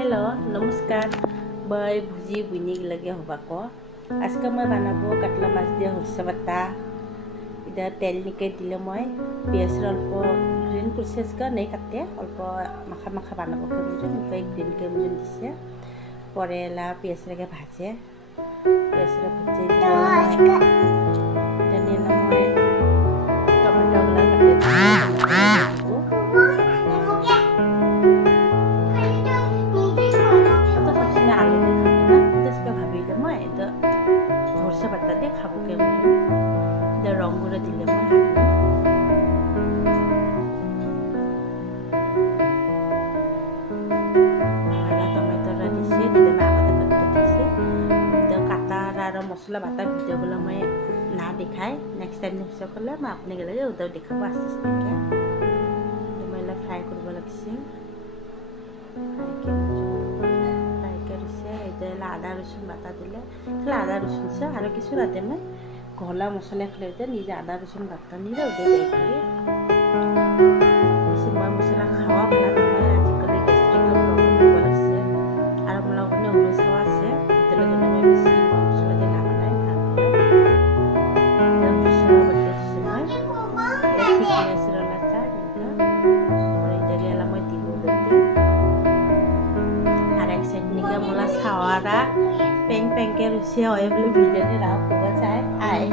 hello नमस्कार बै भुजी बुनी लगे हबाको आज का मैं बनाबो काटला माछ दिया हरसे बाता इदा तेल निके दिले मैं पियाज अल्प ग्रीन प्रोसेस का नहीं काटे अल्प माखा माखा बनाबो के मुझे उनका ग्रीन के मुझे दिसे परेला पियाज लगे भाजे पियाज रे भजे दिले जनेला मैं टमाटो वाला काटे সরষে পাতা দিয়ে খাবো কেমন রঙগুলো দিলে টমেটোটা দিছে দিলে আলাদা করতে দিছে কাটা আর মশলা বাটা ভিডিওগুলো মই না দেখাই নেক্সট টাইম নিশ্চয় করলে মই আপনি গেলে ওটাও দেখাবো আস্তে আস্তে মই ফ্রাই করব লাগছে आदा रसुन बाटा दिले आदा रसुन से और किस राते मैं घोला मसला खेलते निजे आदा रसुन बाटा निजे मैं मसला खावा भला आजिकल गेस्ट्रिक प्रॉब्लम আছে আর मला ওখানে ওরস খাওয়া আছে তেল জন্য मैं বেশি মসলা দিয়ে না বানাই सावारा पेंग पेंग के रुचि होय बोले भिडियो ने राव को चाय आए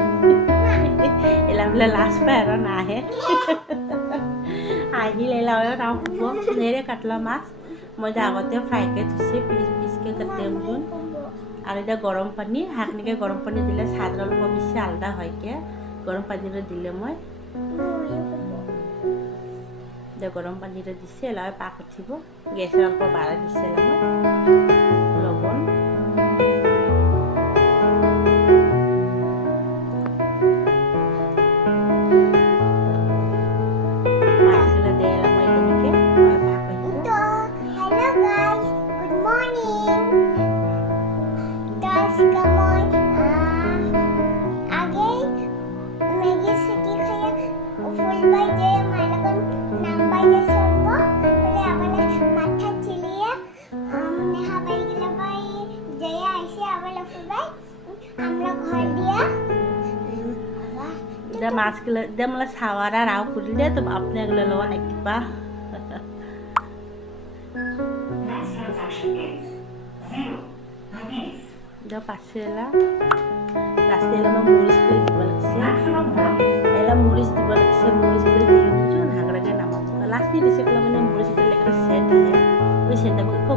एला बोले लास्ट पर ना है आही ले लाओ राव को नेरे काटला माछ मजा आगते फ्राई के थुसे पीस पीस के करते मुन আর এটা গরম পানি হাকনিকে গরম পানি দিলে স্বাদ অল্প বেশি আলাদা হয় কে গরম পানিরে দিলে মই দে গরম পানিরে দিছে এলাই পাক উঠিব গ্যাসের অল্প বাড়া দিছে লবণ माछ के लिए मला सावारा राव कुरले तो अपने अगले लोन एक बा जब पासेला रास्तेला में मूरिस के दिबल से एला मूरिस दिबल से मूरिस के दियो जो नागरा के नाम लास्ट दिसे के मैंने मूरिस के लेकर सेट है वो सेट